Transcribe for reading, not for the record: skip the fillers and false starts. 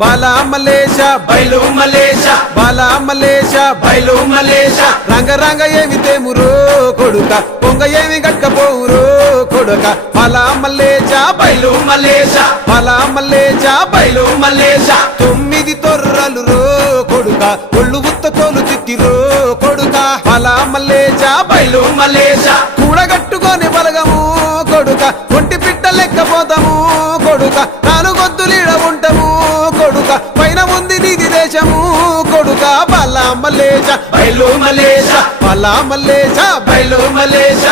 బాలా మలేష బయలు మలేష బాలా మలేష బయలు మలేష రంగ రంగ ఏమి తేమురో కొడుక పొంగ ఏమి గట్టపోవురో కొడుక బాలా మలేష బయలు మలేష బాలా మలేష బయలు మలేష 9 తొర్రలు రో కొడుక ఒళ్ళు ఉత్త తోలు తిట్టిరో కొడుక బాలా మలేష బయలు మలేష కూడగట్టుకొని బలగము కొడుక ఒంటి పిట్ట లెక్కపోతాము కొడుక 4 గొద్దులీడ ఉంటాము కొడుక పైన ఉంది నీది దేశము కొడుక బాలా మలేష బయలు మలేష బాలా మలేష బయలు మలేష